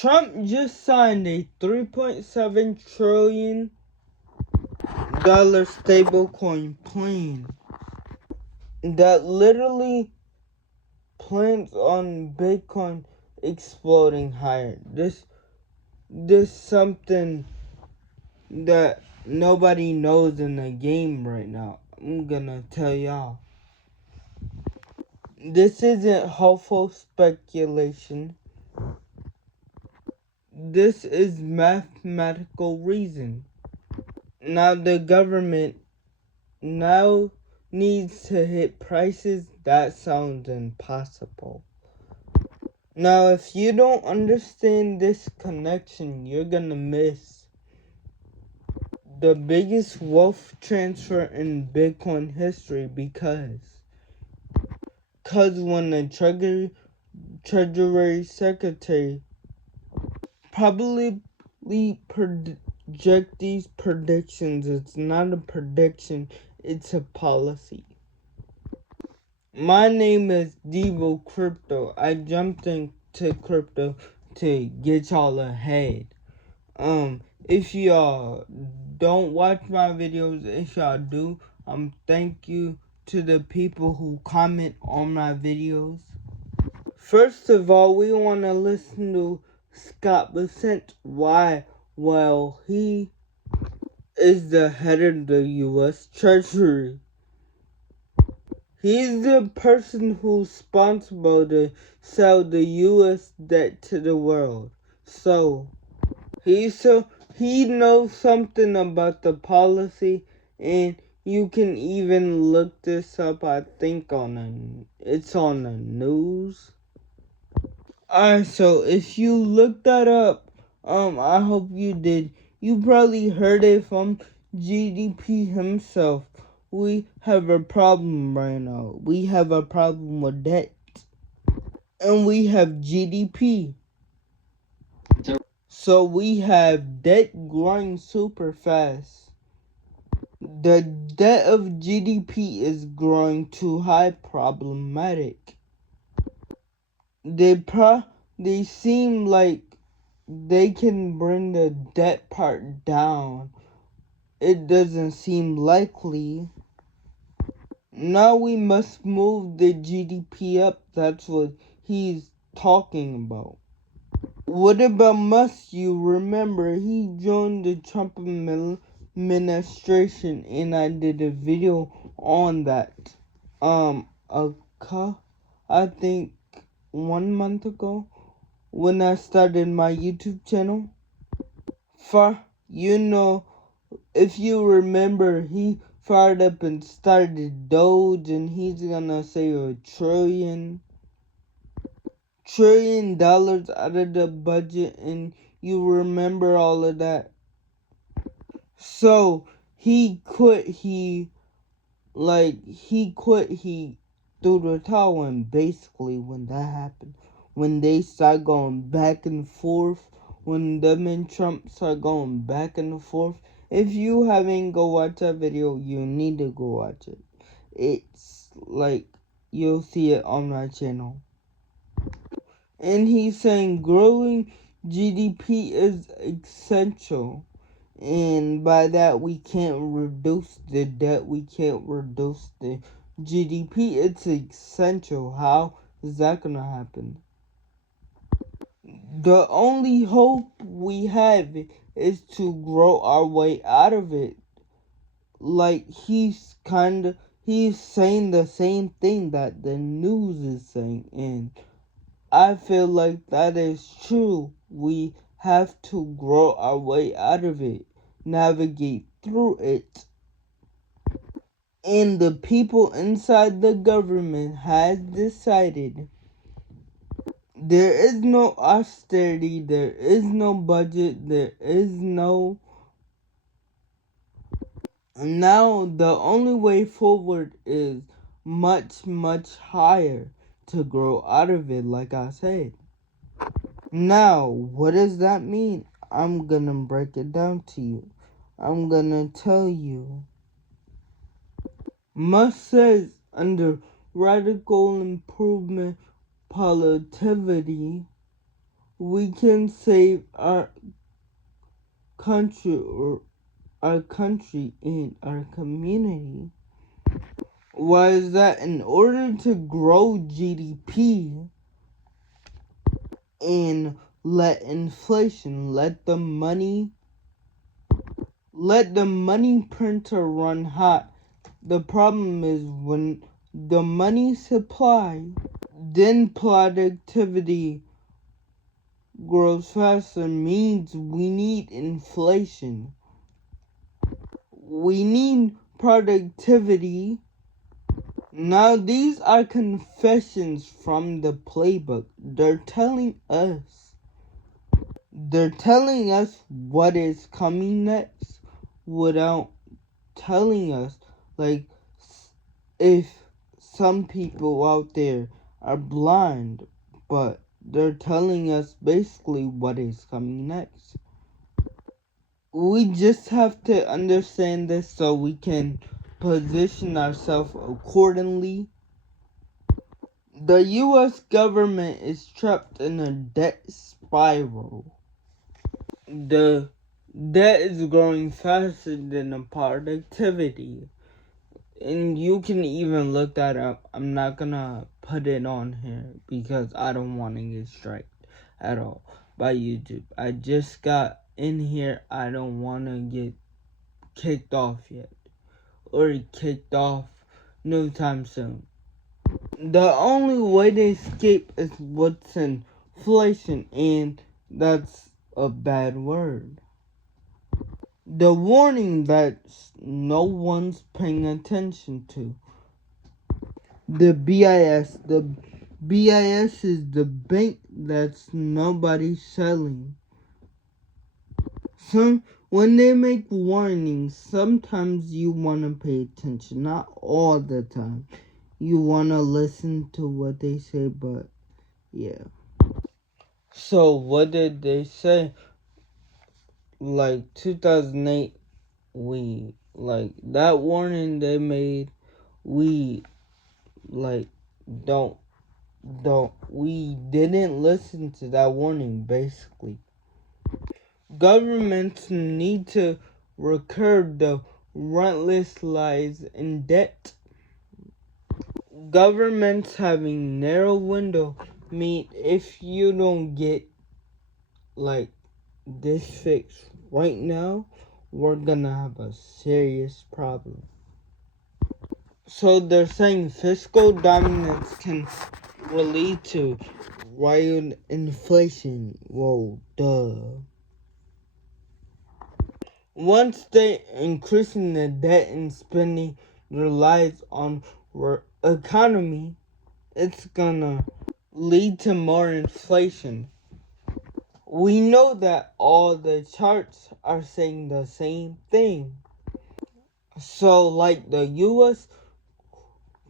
Trump just signed a $3.7 trillion stablecoin plan that literally plans on Bitcoin exploding higher. This something that nobody knows in the game right now. I'm gonna tell y'all. This isn't hopeful speculation. This is mathematical reason. Now the government now needs to hit prices that sounds impossible. Now if you don't understand this connection, you're gonna miss the biggest wealth transfer in Bitcoin history because when the Treasury Secretary probably project these predictions, it's not a prediction, it's a policy. My name is Devo Crypto. I jumped into crypto to get y'all ahead. If y'all don't watch my videos, if y'all do, thank you to the people who comment on my videos. First of all, we want to listen to Scott Bessent. Why? Well, he is the head of the U.S. Treasury. He's the person who's responsible to sell the U.S. debt to the world. So he knows something about the policy, and you can even look this up. I think it's on the news. Alright, so if you look that up, I hope you did. You probably heard it from GDP himself. We have a problem right now. We have a problem with debt. And we have GDP. So we have debt growing super fast. The debt of GDP is growing too high, problematic. They seem like they can bring the debt part down. It doesn't seem likely. Now we must move the GDP up. That's what he's talking about. What about Musk? You remember he joined the Trump administration, and I did a video on that. I think 1 month ago when I started my YouTube channel. If you remember, he fired up and started Doge, and he's gonna save $1 trillion out of the budget, and you remember all of that. So he quit. He threw the towel in. Basically, when that happened, when they started going back and forth, when them and Trump started going back and forth. If you haven't go watch that video, you need to go watch it. It's like you'll see it on my channel. And he's saying growing GDP is essential. And by that, we can't reduce the debt. We can't reduce the GDP. It's essential. How is that going to happen? The only hope we have is to grow our way out of it. Like he's saying the same thing that the news is saying, and I feel like that is true. We have to grow our way out of it, navigate through it. And the people inside the government has decided there is no austerity, there is no budget, there is no... Now the only way forward is much, much higher to grow out of it, like I said. Now, what does that mean? I'm gonna break it down to you. I'm gonna tell you. Musk says under radical improvement positivity, we can save our country or our country and our community. Why is that? In order to grow GDP and let inflation, let the money printer run hot. The problem is when the money supply, then productivity grows faster, means we need inflation. We need productivity. Now these are confessions from the playbook. They're telling us what is coming next without telling us, like, if some people out there are blind, but they're telling us basically what is coming next. We just have to understand this so we can position ourselves accordingly. The US government is trapped in a debt spiral. The debt is growing faster than the productivity. And you can even look that up. I'm not gonna put it on here because I don't want to get striked at all by YouTube. I just got in here. I don't want to get kicked off yet. Or kicked off no time soon. The only way to escape is what's inflation, and that's a bad word. The warning that no one's paying attention to. The BIS. The BIS is the bank that's nobody's selling. When they make warnings, sometimes you want to pay attention. Not all the time. You want to listen to what they say, but yeah. So what did they say? Like 2008, we, like, that warning they made, we, like, we didn't listen to that warning, basically. Governments need to curb the relentless lies and debt. Governments having narrow window mean if you don't get, like, this fixed right now, we're gonna have a serious problem. So they're saying fiscal dominance can lead to wild inflation. Whoa, duh. Once they increasing the debt and spending their lives on our economy, it's gonna lead to more inflation. We know that all the charts are saying the same thing. So, like, the US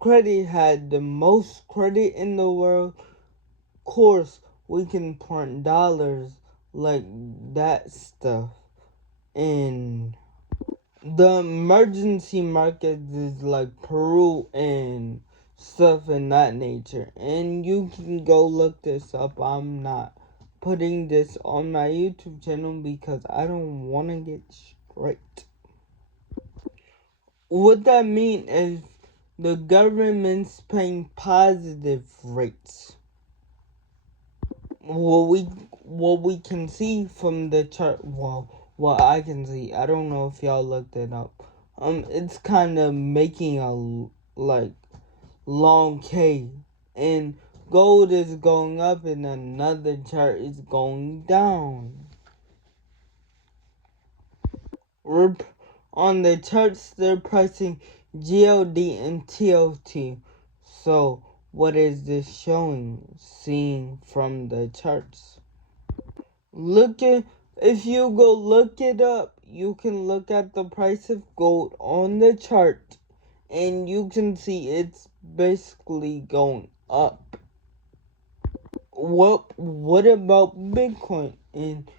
credit had the most credit in the world. Of course, we can print dollars, like that stuff. And the emergency market is like Peru and stuff in that nature. And you can go look this up. I'm not putting this on my YouTube channel because I don't want to get straight. What that means is the government's paying positive rates. What we can see from the chart, well, what I can see, I don't know if y'all looked it up. It's kind of making a, like, long K, and gold is going up and another chart is going down. On the charts, they're pricing GLD and TOT. So what is this showing? Seeing from the charts. If you go look it up, you can look at the price of gold on the chart, and you can see it's basically going up. What about Bitcoin? And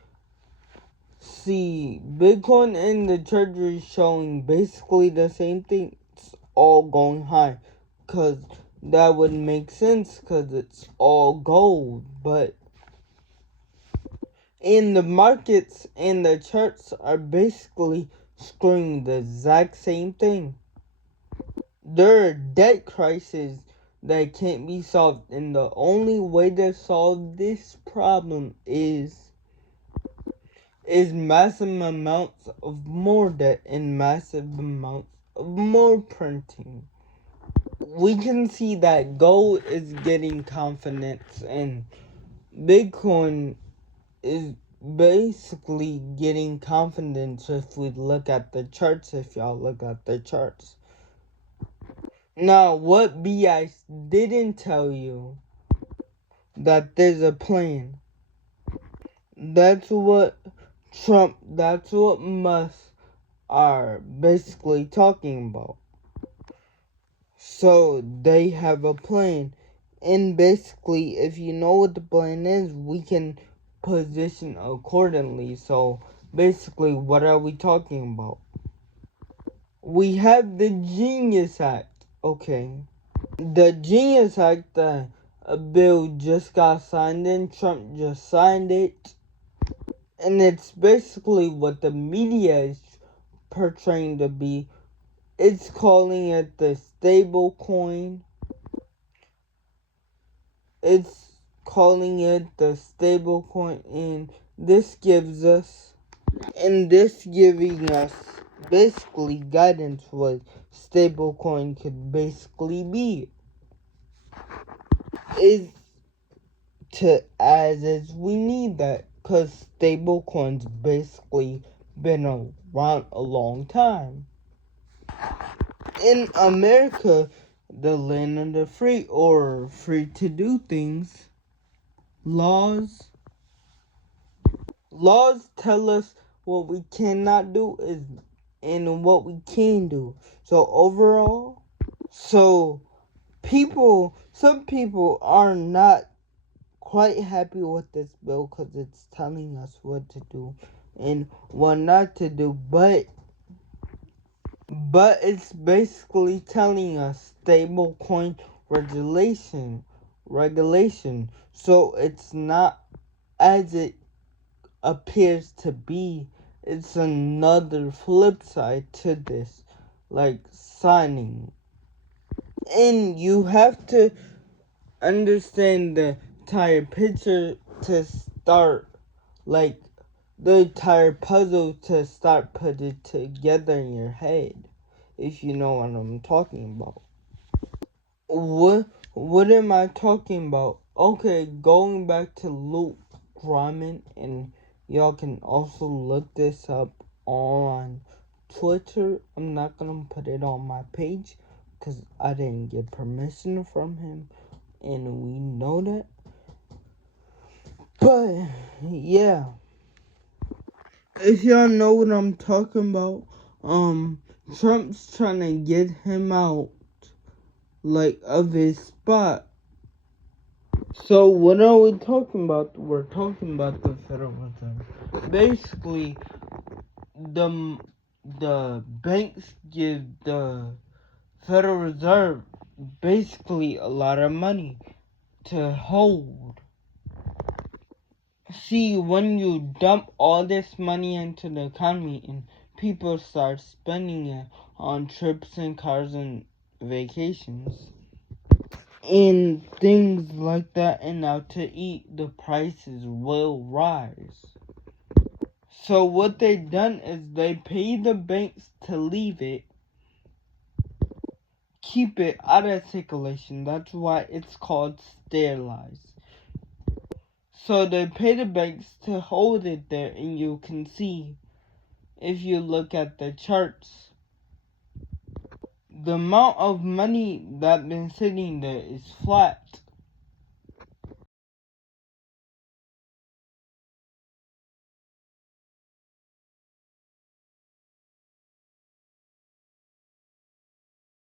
see, Bitcoin and the treasury showing basically the same thing. It's all going high, cause that would make sense, cause it's all gold. But And the markets and the charts are basically screwing the exact same thing. There are debt crises that can't be solved, and the only way to solve this problem is massive amounts of more debt and massive amounts of more printing. We can see that gold is getting confidence and Bitcoin is basically getting confidence if we look at the charts, if y'all look at the charts. Now, what BI didn't tell you, that there's a plan. That's what Musk are basically talking about. So they have a plan. And basically, if you know what the plan is, we can position accordingly. So basically, what are we talking about? We have the Genius Act. Okay. The Genius Act, a bill just got signed and Trump just signed it. And it's basically what the media is portraying to be. It's calling it the stable coin. It's calling it the stable coin, and this giving us basically guidance what stable coin could basically be. Is to as we need that, because stable coins basically been around a long time. In America, the land of the free, or free to do things, laws tell us what we cannot do is and what we can do. So overall, some people are not quite happy with this bill because it's telling us what to do and what not to do, but it's basically telling us stable coin regulation. So it's not as it appears to be. It's another flip side to this, like signing. And you have to understand the entire picture to start, like the entire puzzle to start putting it together in your head, if you know what I'm talking about. What am I talking about? Okay, going back to Luke Grumman, and y'all can also look this up on Twitter. I'm not gonna put it on my page because I didn't get permission from him, and we know that. But yeah, if y'all know what I'm talking about, Trump's trying to get him out, like, of his spot. So what are we talking about? We're talking about the Federal Reserve. Basically, the banks give the Federal Reserve basically a lot of money to hold. See, when you dump all this money into the economy and people start spending it on trips and cars and vacations and things like that, and out to eat, the prices will rise. So what they done is they pay the banks to leave it, keep it out of circulation. That's why it's called sterilized. So they pay the banks to hold it there, and you can see, if you look at the charts, the amount of money that's been sitting there is flat.